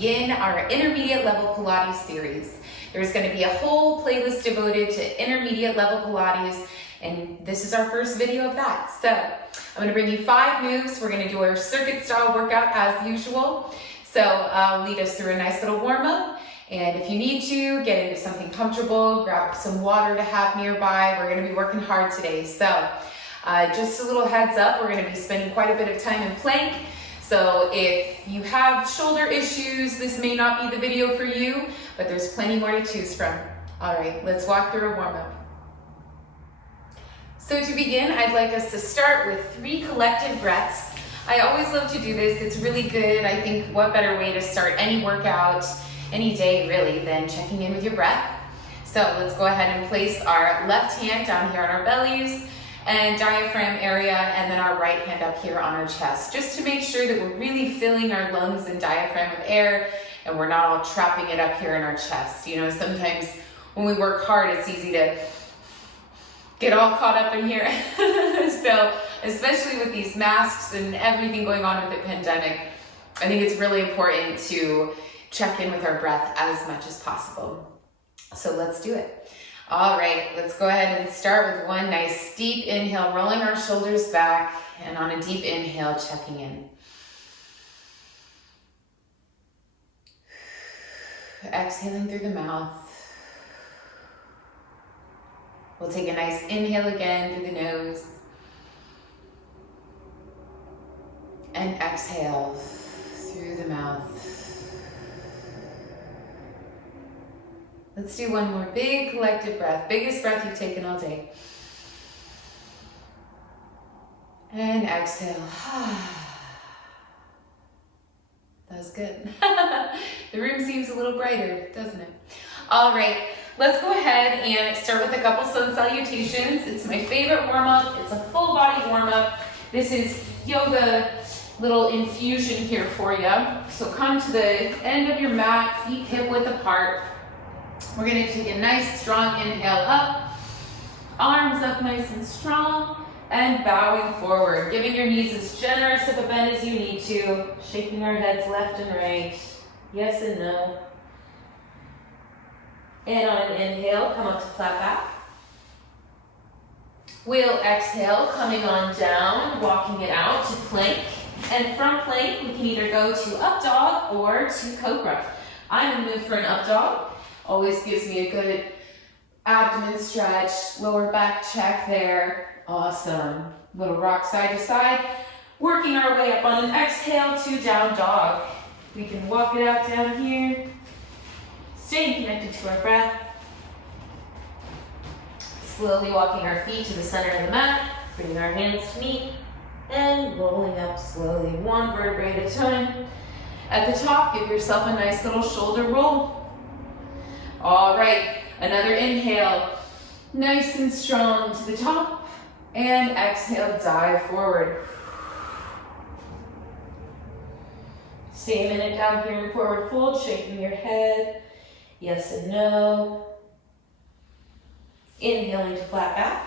begin our intermediate level Pilates series. There's going to be a whole playlist devoted to intermediate level Pilates, and this is our first video of that. So I'm going to bring you 5 moves. We're going to do our circuit style workout as usual. So I'll lead us through a nice little warm up. And if you need to, get into something comfortable, grab some water to have nearby. We're going to be working hard today. So just a little heads up, we're going to be spending quite a bit of time in plank. So if you have shoulder issues, this may not be the video for you, but there's plenty more to choose from. All right, let's walk through a warm up. So to begin, I'd like us to start with 3 collective breaths. I always love to do this. It's really good. I think what better way to start any workout, any day really, than checking in with your breath. So let's go ahead and place our left hand down here on our bellies and diaphragm area, and then our right hand up here on our chest, just to make sure that we're really filling our lungs and diaphragm with air and we're not all trapping it up here in our chest. You know, sometimes when we work hard, it's easy to get all caught up in here. So especially with these masks and everything going on with the pandemic, I think it's really important to check in with our breath as much as possible. So let's do it. All right, let's go ahead and start with one nice deep inhale, rolling our shoulders back, and on a deep inhale, checking in. Exhaling through the mouth. We'll take a nice inhale again through the nose. And exhale through the mouth. Let's do one more big collective breath. Biggest breath you've taken all day. And exhale. That was good. The room seems a little brighter, doesn't it? All right, let's go ahead and start with a couple sun salutations. It's my favorite warm-up. It's a full body warm-up. This is yoga little infusion here for you. So come to the end of your mat, feet hip width apart. We're going to take a nice strong inhale up, arms up nice and strong, and bowing forward, giving your knees as generous of a bend as you need to, shaking our heads left and right, yes and no. And on an inhale, come up to flat back. We'll exhale, coming on down, walking it out to plank. And from plank, we can either go to up dog or to cobra. I'm going to move for an up dog. Always gives me a good abdomen stretch, lower back check there. Awesome. Little rock side to side. Working our way up on an exhale to down dog. We can walk it out down here. Staying connected to our breath. Slowly walking our feet to the center of the mat. Bringing our hands to meet. And rolling up slowly, 1 vertebrae at a time. At the top, give yourself a nice little shoulder roll. All right, another inhale, nice and strong to the top, and exhale, dive forward. Stay a minute down here in forward fold, shaking your head, yes and no. Inhaling to flat back.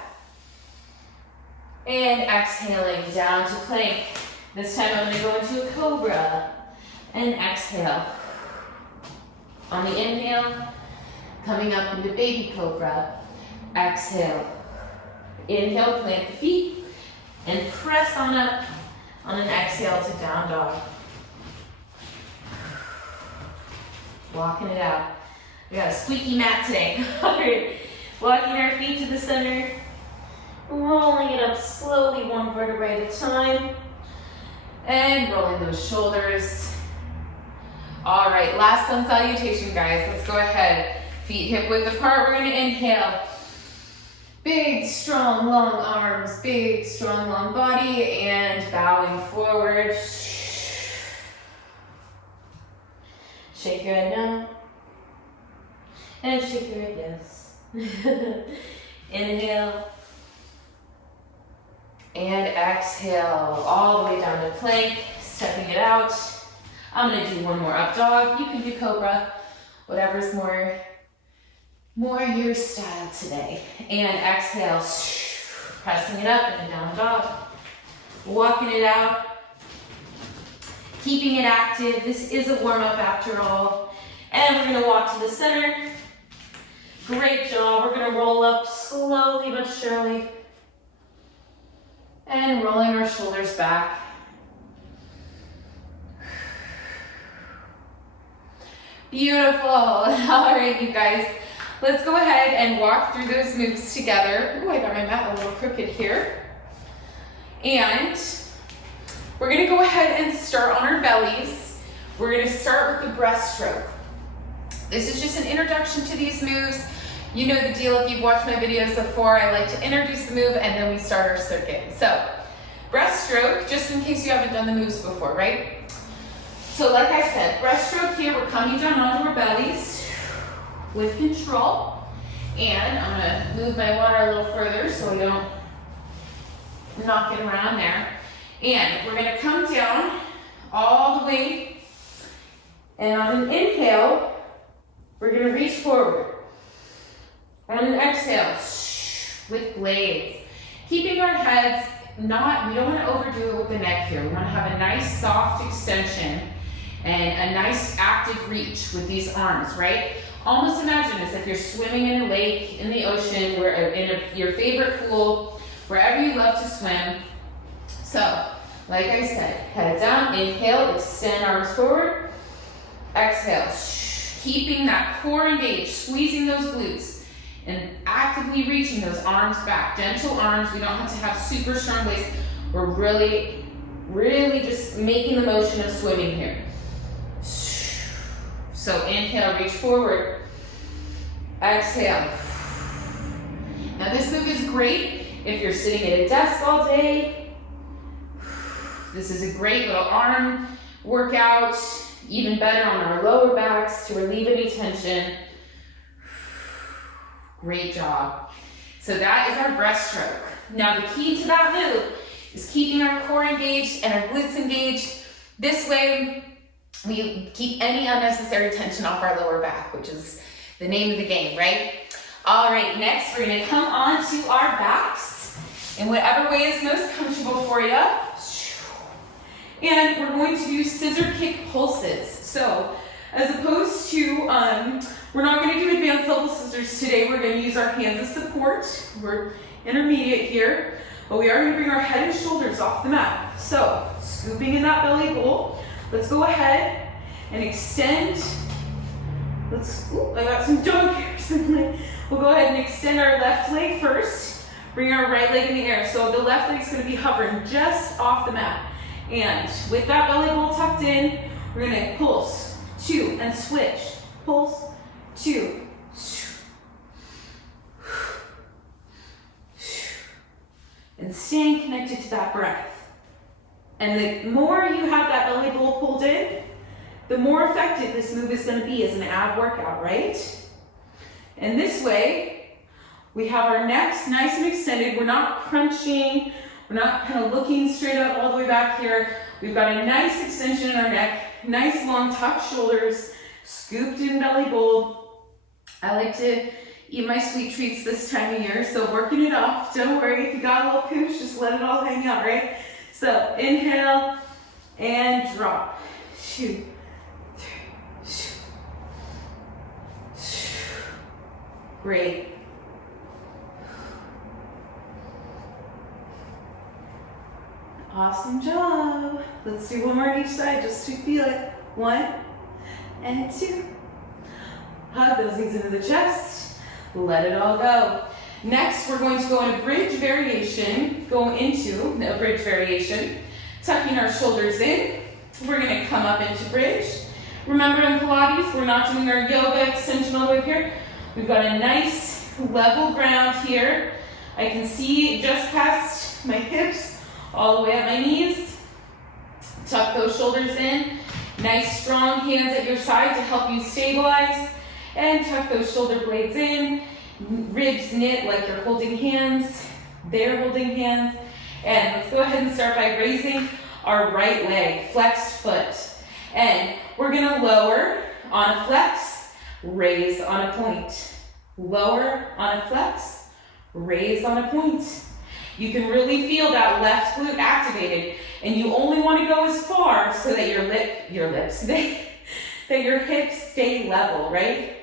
And exhaling down to plank. This time I'm going to go into a cobra, and exhale. On the inhale, coming up into baby cobra, exhale. Inhale, plant the feet, and press on up on an exhale to down dog. Walking it out. We got a squeaky mat today. All right, walking our feet to the center, rolling it up slowly, 1 vertebrae at a time, and rolling those shoulders. All right, last sun salutation, guys. Let's go ahead. Feet hip width apart, we're going to inhale. Big, strong, long arms, big, strong, long body, and bowing forward. Shake your head no. And shake your head yes. Inhale. And exhale, all the way down to plank, stepping it out. I'm going to do one more up dog. You can do cobra, whatever's more your style today. And exhale, pressing it up and down dog. Walking it out. keeping it active. This is a warm-up after all. And we're gonna walk to the center. Great job. We're gonna roll up slowly but surely. And rolling our shoulders back. Beautiful. All right, you guys. Let's go ahead and walk through those moves together. Ooh, I got my mat a little crooked here. And we're gonna go ahead and start on our bellies. We're gonna start with the breaststroke. This is just an introduction to these moves. You know the deal if you've watched my videos before. I like to introduce the move and then we start our circuit. So, breaststroke, just in case you haven't done the moves before, right? So like I said, breaststroke here, we're coming down onto our bellies with control. And I'm gonna move my water a little further so I don't knock it around there. And we're gonna come down all the way. And on an inhale, we're gonna reach forward. On an exhale, with blades. Keeping our heads we don't want to overdo it with the neck here. We want to have a nice soft extension and a nice active reach with these arms, right? Almost imagine as if you're swimming in a lake, in the ocean, your favorite pool, wherever you love to swim. So, like I said, head down, inhale, extend arms forward, exhale, keeping that core engaged, squeezing those glutes, and actively reaching those arms back. Gentle arms, we don't have to have super strong waist. We're really, really just making the motion of swimming here. So inhale, reach forward. Exhale. Now this move is great if you're sitting at a desk all day. This is a great little arm workout, even better on our lower backs to relieve any tension. Great job. So that is our breaststroke. Now the key to that move is keeping our core engaged and our glutes engaged. This way, we keep any unnecessary tension off our lower back, which is the name of the game, right? All right, next we're gonna come onto our backs in whatever way is most comfortable for you. And we're going to do Scissor-Kick Pulses. So, as opposed to, we're not going to do advanced level scissors today. We're going to use our hands as support. We're intermediate here, but we are going to bring our head and shoulders off the mat. So, scooping in that belly bowl. Let's go ahead and extend. I got some dog hairs in my. We'll go ahead and extend our left leg first. Bring our right leg in the air. So the left leg is going to be hovering just off the mat. And with that belly bowl tucked in, we're going to pulse, 2, and switch. Pulse, 2. And staying connected to that breath. And the more you have that belly bowl pulled in, the more effective this move is going to be as an ab workout, right? And this way, we have our necks nice and extended. We're not crunching. We're not kind of looking straight up all the way back here. We've got a nice extension in our neck, nice long tucked shoulders, scooped in belly bowl. I like to eat my sweet treats this time of year, so working it off. Don't worry, if you got a little pooch, just let it all hang out, right? So inhale and drop. 2, 3. Great. Awesome job. Let's do one more on each side just to feel it. 1 and 2. Hug those knees into the chest. Let it all go. Next, we're going to go into bridge variation. Go into a bridge variation. Tucking our shoulders in. We're going to come up into bridge. Remember in Pilates, we're not doing our yoga extension all the way up here. We've got a nice level ground here. I can see just past my hips, all the way up my knees. Tuck those shoulders in. Nice strong hands at your side to help you stabilize. And tuck those shoulder blades in. Ribs knit like you're holding hands. They're holding hands. And let's go ahead and start by raising our right leg, flexed foot. And we're gonna lower on a flex, raise on a point. Lower on a flex, raise on a point. You can really feel that left glute activated, and you only want to go as far so that that your hips stay level, right?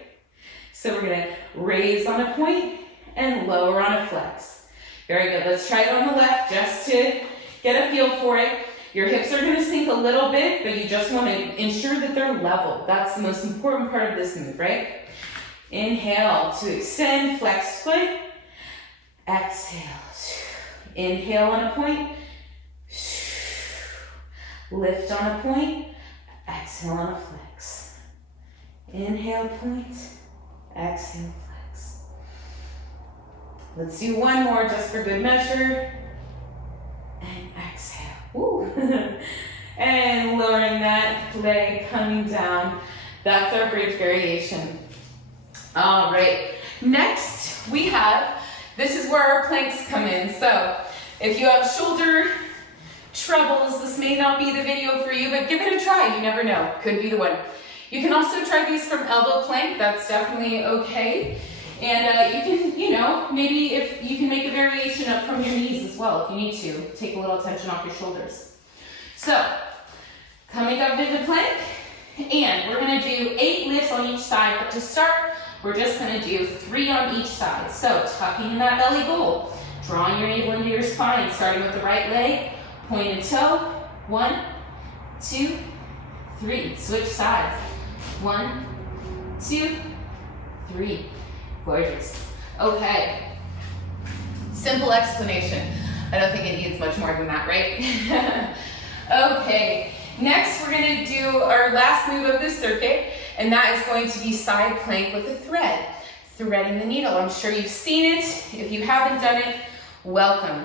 So we're gonna raise on a point and lower on a flex. Very good, let's try it on the left just to get a feel for it. Your hips are gonna sink a little bit, but you just wanna ensure that they're level. That's the most important part of this move, right? Inhale to extend, flex foot. Exhale. Inhale on a point. Lift on a point. Exhale on a flex. Inhale, point. Exhale, flex. Let's do one more just for good measure. And exhale. Woo. And lowering that leg, coming down. That's our bridge variation. All right. Next, we have, this is where our planks come in. So if you have shoulder troubles, this may not be the video for you, but give it a try. You never know. Could be the one. You can also try these from elbow plank. That's definitely okay. And you can, maybe if you can make a variation up from your knees as well if you need to. Take a little tension off your shoulders. So, coming up into plank, and we're gonna do 8 lifts on each side, but to start, we're just gonna do 3 on each side. So, tucking in that belly bowl, drawing your navel into your spine, starting with the right leg, pointed toe, 1, 2, 3. Switch sides, 1, 2, 3. Gorgeous. Okay. Simple explanation. I don't think it needs much more than that, right? Okay. Next, we're going to do our last move of this circuit, and that is going to be side plank with a thread. Threading the needle. I'm sure you've seen it. If you haven't done it, welcome.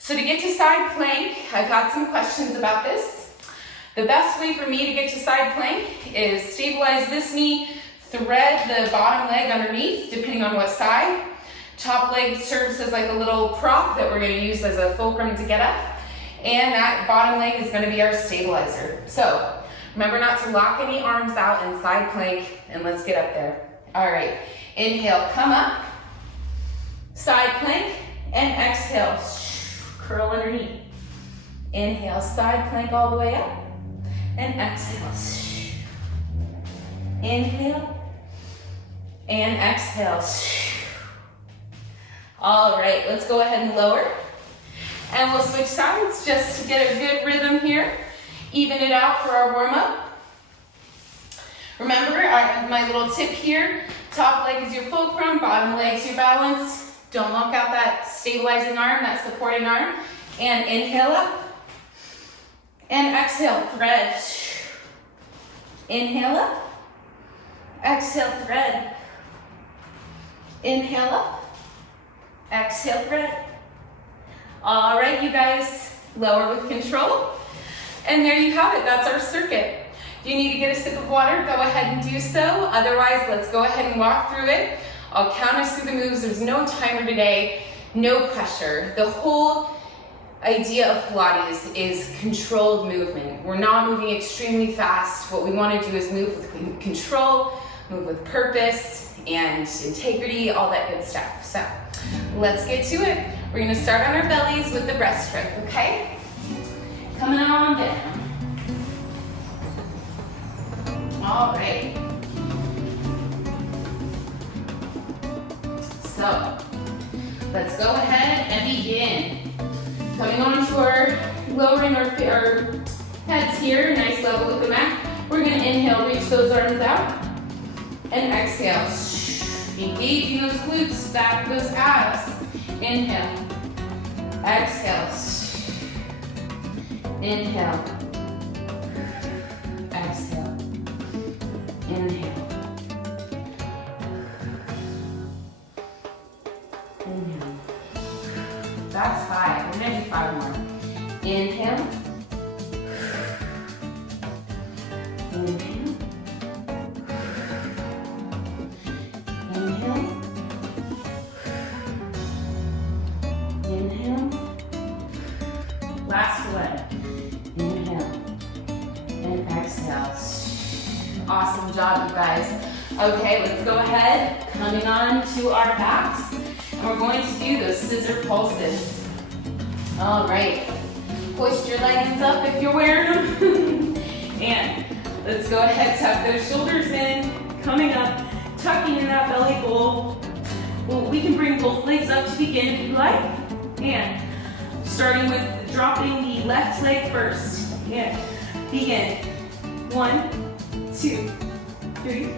So to get to side plank, I've had some questions about this. The best way for me to get to side plank is stabilize this knee, thread the bottom leg underneath, depending on what side. Top leg serves as like a little prop that we're going to use as a fulcrum to get up. And that bottom leg is going to be our stabilizer. So remember not to lock any arms out in side plank, and let's get up there. All right, inhale, come up, side plank, and exhale, curl underneath. Inhale, side plank all the way up, and exhale. Inhale, and exhale. All right, let's go ahead and lower. And we'll switch sides just to get a good rhythm here. Even it out for our warm-up. Remember, I have my little tip here. Top leg is your fulcrum, bottom leg is your balance. Don't lock out that stabilizing arm, that supporting arm. And inhale up. And exhale, thread. Inhale up. Exhale, thread. Inhale up. Exhale, thread. All right, you guys, lower with control. And there you have it, that's our circuit. If you need to get a sip of water, go ahead and do so. Otherwise, let's go ahead and walk through it. I'll count us through the moves. There's no timer today, no pressure. The whole idea of Pilates is controlled movement. We're not moving extremely fast. What we want to do is move with control, move with purpose and integrity, all that good stuff. So let's get to it. We're going to start on our bellies with the breaststroke, okay? Coming on down. All right. So let's go ahead and begin. Coming on to our lowering our heads here, nice level with the mat. We're going to inhale, reach those arms out, and exhale. Engaging those glutes, back those abs. Inhale, exhale, inhale, exhale, inhale, inhale. That's 5. We're gonna do 5 more. Inhale, inhale, inhale. Inhale. Last one. Inhale. And exhale. Awesome job, you guys. Okay, let's go ahead. Coming on to our backs. And we're going to do those scissor pulses. All right, hoist your leggings up if you're wearing them. And let's go ahead, tuck those shoulders in, coming up, tucking in that belly bowl. Well, we can bring both legs up to begin if you like. And starting with dropping the left leg first. And begin. 1, 2, 3.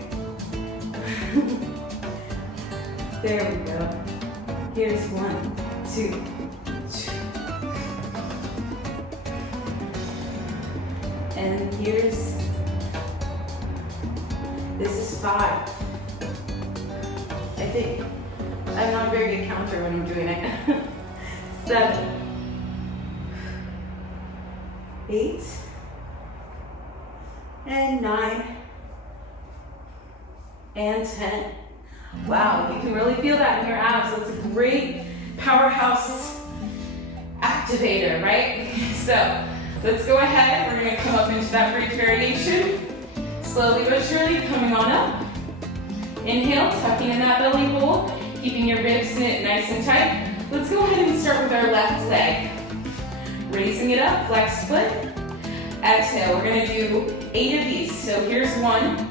There we go. Here's 1, 2. And here's, this is 5. I think I'm not a very good counter when I'm doing it. 7, 8, and 9, and 10. Wow, you can really feel that in your abs. That's a great powerhouse activator, right? So let's go ahead. We're gonna come up into that bridge variation. Slowly but surely coming on up. Inhale, tucking in that belly bowl, keeping your ribs knit nice and tight. Let's go ahead and start with our left leg. Raising it up, flex foot. Exhale, we're gonna do 8 of these. So here's 1,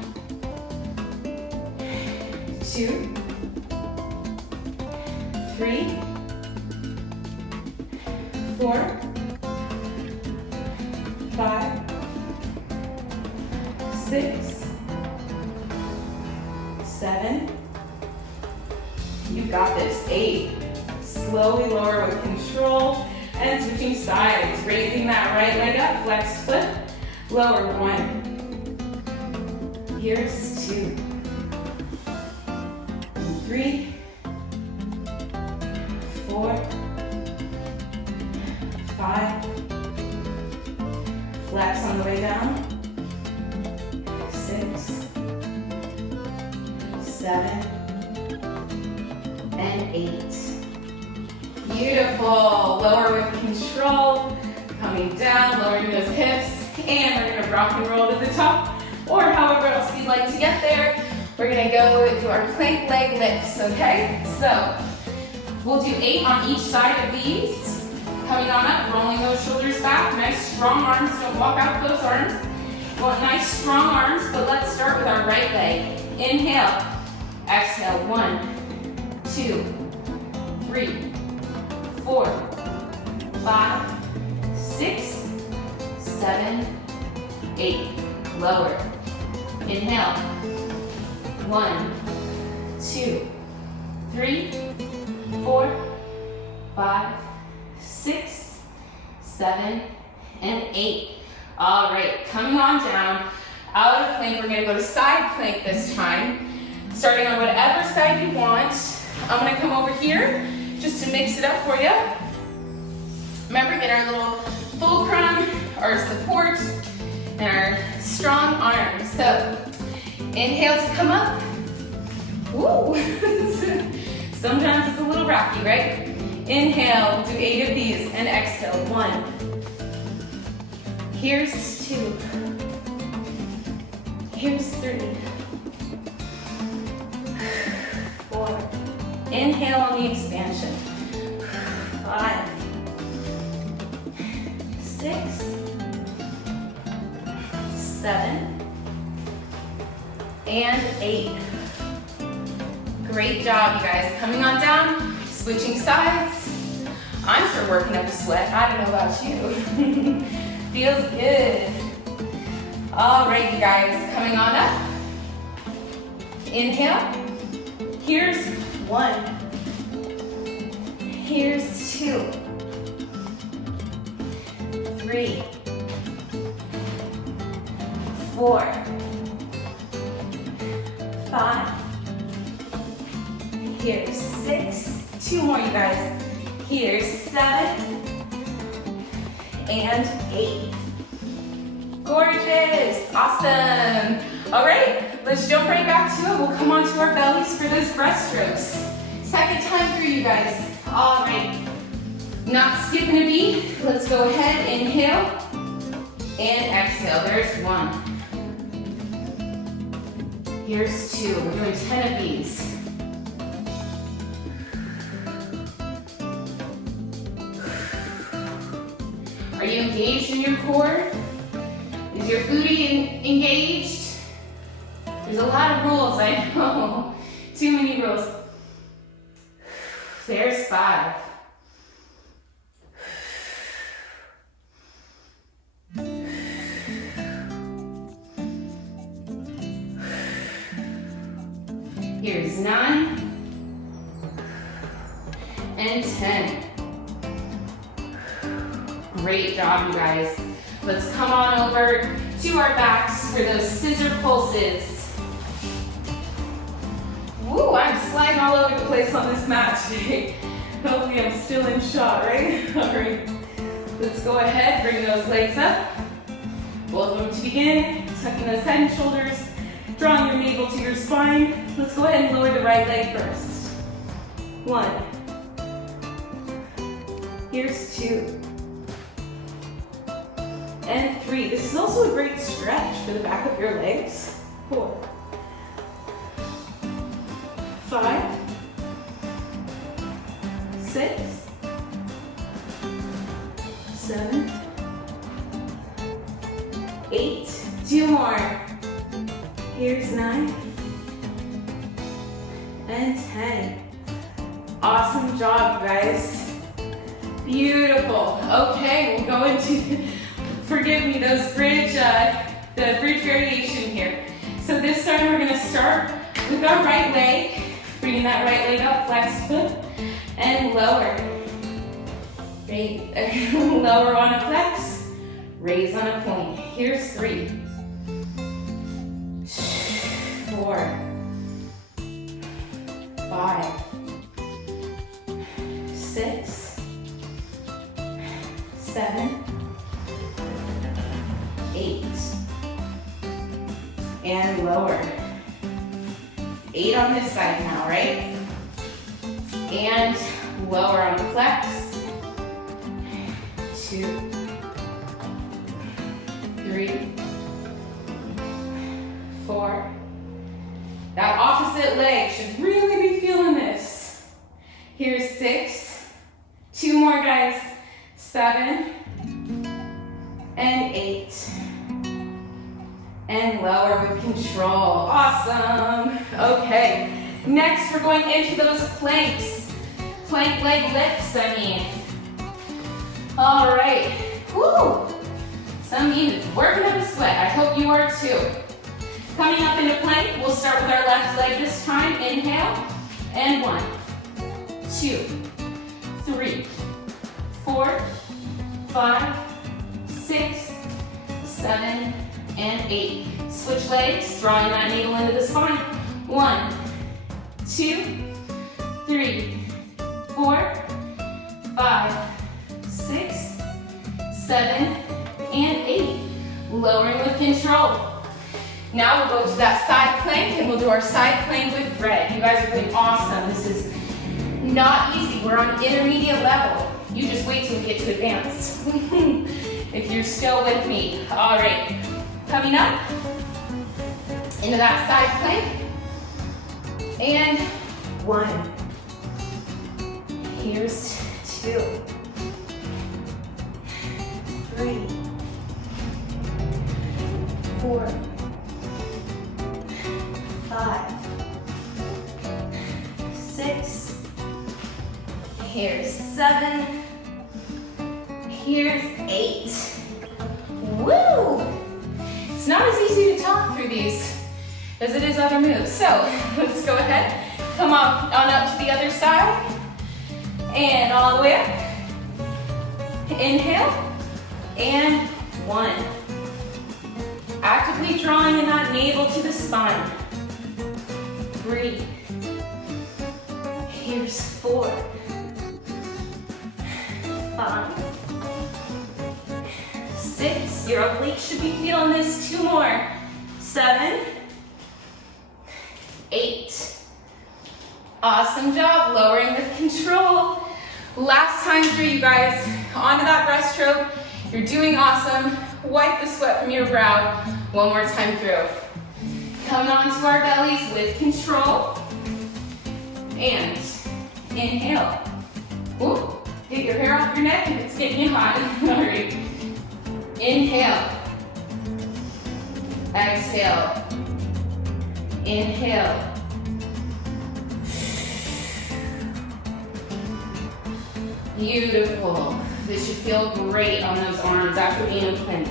2, 3, 4, 5, 6, 7. You got this. 8. Slowly lower with control and switching sides. Raising that right leg up, flex foot. Lower. 1. Here's 2. 3, 4, 5. Flex on the way down. 6, 7, and 8. Beautiful. Lower with control. Coming down, lowering those hips. And we're gonna rock and roll to the top, or however else you'd like to get there. We're gonna go do our plank leg lifts, okay? So we'll do 8 on each side of these. Coming on up, rolling those shoulders back. Nice strong arms, don't walk out with those arms. You want nice strong arms, but let's start with our right leg. Inhale, exhale, 1, 2, 3, 4, 5, 6, 7, 8. Lower. Inhale. 1, 2, 3, 4, 5, 6, 7, and 8. All right, coming on down, out of plank, we're gonna go to side plank this time. Starting on whatever side you want. I'm gonna come over here just to mix it up for you. Remember, get our little fulcrum, our support, and our strong arms. So, inhale to come up. Woo! Sometimes it's a little rocky, right? Inhale, do 8 of these, and exhale, 1. Here's 2. Here's 3. 4. Inhale on the expansion. 5. 6. 7. And 8. Great job, you guys. Coming on down, switching sides. I'm sure working up a sweat. I don't know about you. Feels good. All right, you guys, coming on up. Inhale. Here's 1. Here's 2. 3. 4. 5. Here's 6. 2 more, you guys. Here's 7. And 8. Gorgeous. Awesome. All right, let's jump right back to it. We'll come onto our bellies for those breaststrokes. Second time through, you guys. All right. Not skipping a beat. Let's go ahead. Inhale. And exhale. There's 1. Here's 2. We're doing 10 of these. engaged in your core? Is your booty engaged? There's a lot of rules, I know. Too many rules. There's 5. Here's 9 and 10. Great job, you guys. Let's come on over to our backs for those scissor pulses. Woo, I'm sliding all over the place on this mat today. Hopefully I'm still in shot, right? All right. Let's go ahead, bring those legs up. Both of them to begin. Tucking those head and shoulders. Drawing your navel to your spine. Let's go ahead and lower the right leg first. 1. Here's 2. And 3. This is also a great stretch for the back of your legs. 4. 5. 6. 7. 8. 2 more. Here's 9 and 10. Awesome job, guys. Beautiful. Okay, we'll go into, forgive me, those bridge, the bridge variation here. So this time we're gonna start with our right leg, bringing that right leg up, flex foot, and lower. Great. Lower on a flex, raise on a point. Here's 3. 4, 5, 6, 7, 8, and lower. 8 on this side now, right? And lower on the flex. 2, 3, 4. That opposite leg should really be feeling this. Here's 6. 2 more, guys. 7 and 8. And lower with control. Awesome. Okay. Next, we're going into those planks. Plank leg lifts, I mean. All right. Woo. Some of you working up a sweat. I hope you are too. Coming up into plank, we'll start with our left leg this time. Inhale, and 1, 2, 3, 4, 5, 6, 7, and 8. Switch legs, drawing that navel into the spine. 1, 2, 3, 4, 5, 6, 7, and 8. Lowering with control. Now we'll go to that side plank and we'll do our side plank with bread. You guys are doing awesome. This is not easy. We're on intermediate level. You just wait till we get to advanced. If you're still with me. All right. Coming up into that side plank. And 1. Here's 2. 3. 4. 5, 6, here's 7, here's 8. Woo! It's not as easy to talk through these as it is other moves. So let's go ahead, come on up to the other side, and all the way up. Inhale, and 1. Actively drawing in that navel to the spine. 3. Here's 4. 5. 6. Your obliques should be feeling this. 2 more. 7. 8. Awesome job. Lowering with control. Last time through, you guys. Onto that breaststroke. You're doing awesome. Wipe the sweat from your brow. One more time through. Coming onto our bellies with control. And inhale. Ooh, get your hair off your neck if it's getting you hot. All right. Inhale. Exhale. Inhale. Beautiful. This should feel great on those arms after being in plank.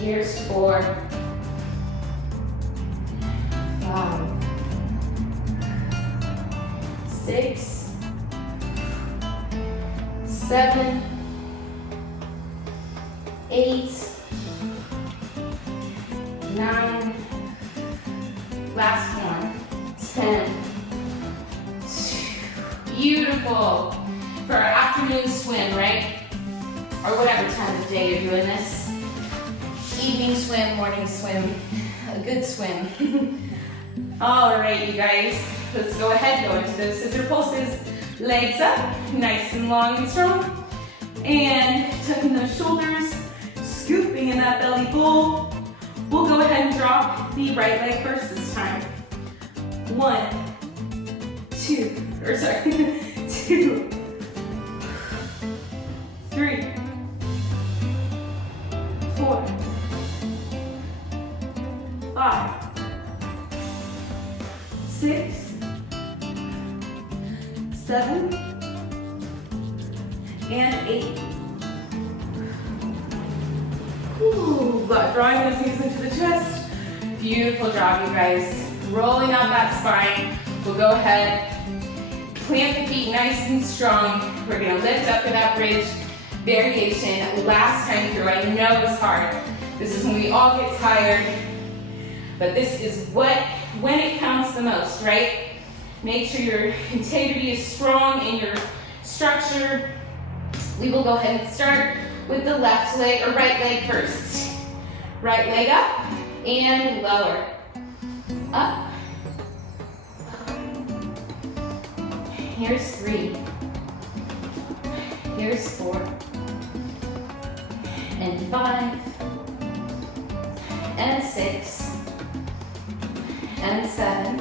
Here's 4, 5, 6, 7, 8, 9, last one, 10. Beautiful. For our afternoon swim, right? Or whatever time of day you're doing this. Evening swim, morning swim, a good swim. All right, you guys, let's go ahead, go into those scissor pulses. Legs up, nice and long and strong. And tucking those shoulders, scooping in that belly bowl. We'll go ahead and drop the right leg first this time. 1, 2, 2, 3, 4, 5, 6, 7, and 8. Ooh, drawing those knees into the chest. Beautiful job, you guys. Rolling out that spine. We'll go ahead, plant the feet nice and strong. We're gonna lift up for that bridge variation. Last time through, I know it's hard. This is when we all get tired, but this is when it counts the most, right? Make sure your integrity is strong in your structure. We will go ahead and start with the left leg or right leg first. Right leg up and lower. Up. Here's 3. Here's 4. And 5. And 6. And 7.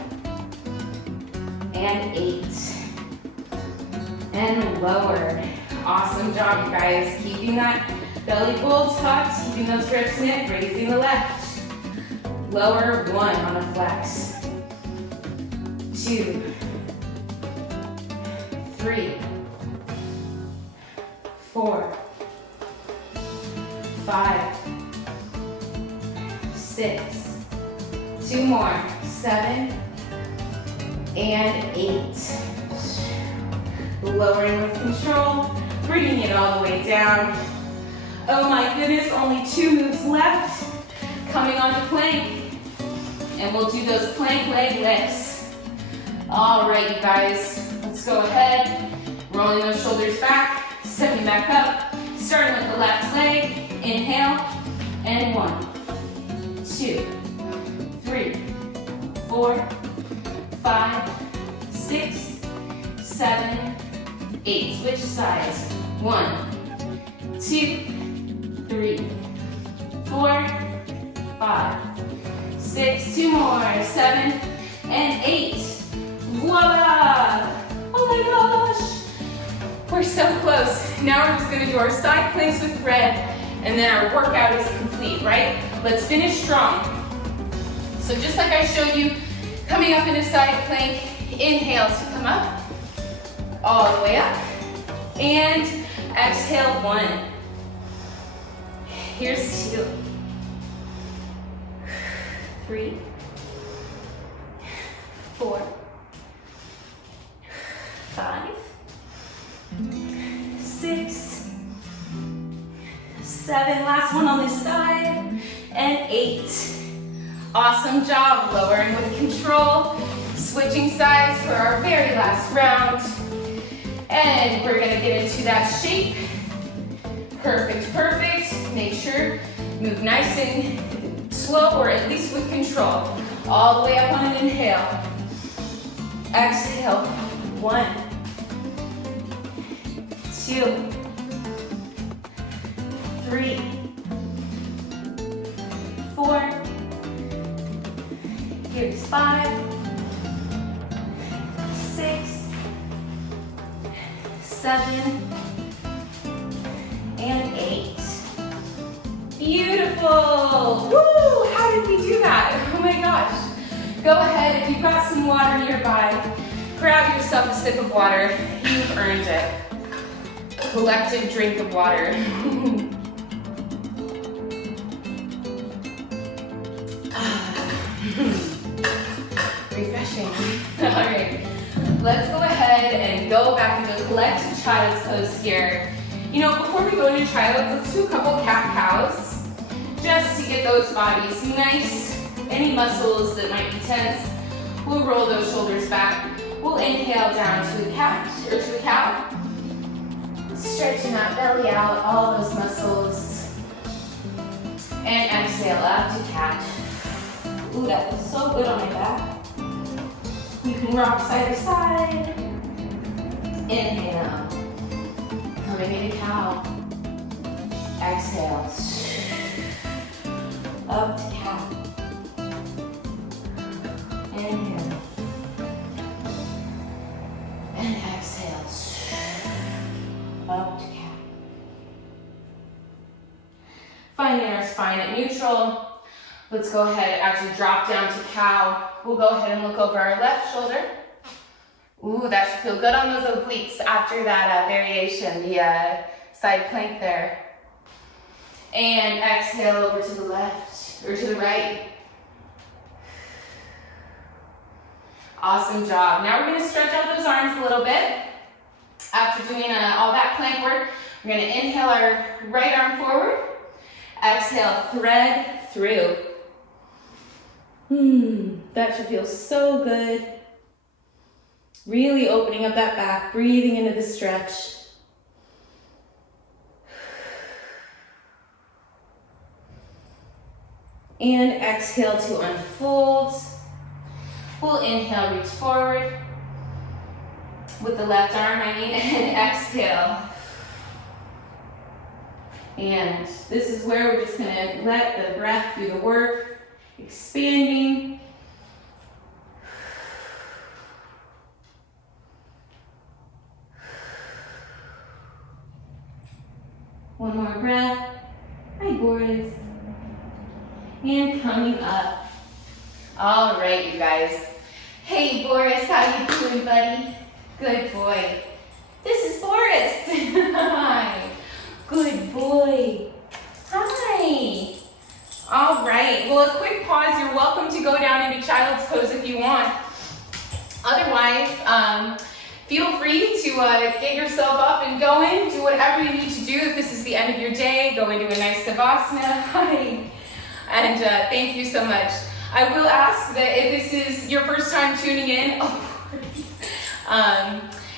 And 8. And lower. Awesome job, you guys. Keeping that belly bowl tucked, keeping those ribs knit, raising the left. Lower 1 on a flex. 2, 3, 4, 5, 6, 2 more, 7, and 8. Lowering with control, bringing it all the way down. Oh my goodness, only 2 moves left. Coming onto plank. And we'll do those plank leg lifts. All right, you guys, let's go ahead. Rolling those shoulders back, stepping back up, starting with the left leg. Inhale, and 1, 2, 3, 4, 5, 6, 7, 8. Switch sides. 1, 2, 3, 4, 5, 6, 2 more, 7, and 8. Voila! Oh my gosh! We're so close. Now we're just gonna do our side planks with thread, and then our workout is complete, right? Let's finish strong. So just like I showed you, coming up into side plank, inhale to come up, all the way up, and exhale 1. Here's 2. 3, 4, 5, 6, 7, last one on this side, and 8. Awesome job, lowering with control, switching sides for our very last round. And we're gonna get into that shape. Perfect, perfect. Make sure, move nice and slow, or at least with control. All the way up on an inhale. Exhale, 1, 2, 3, 4, here's 5, 6, 7, and 8. Beautiful. Woo! How did we do that? Oh my gosh. Go ahead, if you've got some water nearby, grab yourself a sip of water. You've earned it. Collective drink of water. Refreshing. All right, let's go ahead and go back into collective child's pose here. You know, before we go into child's, let's do a couple cat-cows, just to get those bodies nice. Any muscles that might be tense, we'll roll those shoulders back. We'll inhale down to a cat, or to a cow. Stretching that belly out, all those muscles. And exhale up to cat. Ooh, that feels so good on my back. You can rock side to side. Inhale. Coming into cow. Exhale. Up to cat. Inhale. And exhale. Up to cat. Finding our spine at neutral. Let's go ahead and actually drop down to cow. We'll go ahead and look over our left shoulder. Ooh, that should feel good on those obliques after that variation, the side plank there. And exhale over to the left, or to the right. Awesome job. Now we're gonna stretch out those arms a little bit. After doing all that plank work, we're gonna inhale our right arm forward. Exhale, thread through. That should feel so good. Really opening up that back, breathing into the stretch. And exhale to unfold. We'll inhale, reach forward. With the left arm, and exhale. And this is where we're just gonna let the breath do the work. Expanding. One more breath. Hi, Boris. And coming up. All right, you guys. Hey, Boris, how you doing, buddy? Good boy. This is Boris. Hi. Good boy. Hi. All right, well, a quick pause. You're welcome to go down into child's pose if you want. Otherwise, feel free to get yourself up and going. Do whatever you need to do. If this is the end of your day, go into a nice savasana. Hi. And thank you so much. I will ask that if this is your first time tuning in,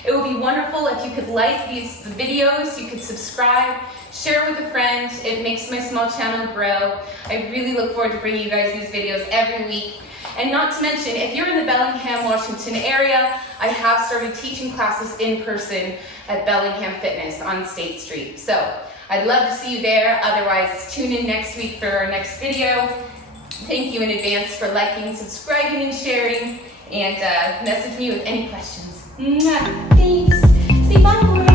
it would be wonderful if you could like the videos, you could subscribe, share with a friend. It makes my small channel grow. I really look forward to bringing you guys these videos every week. And not to mention, if you're in the Bellingham, Washington area, I have started teaching classes in person at Bellingham Fitness on State Street. So I'd love to see you there. Otherwise, tune in next week for our next video. Thank you in advance for liking, subscribing, and sharing. And message me with any questions. Thanks. Say bye, Boris.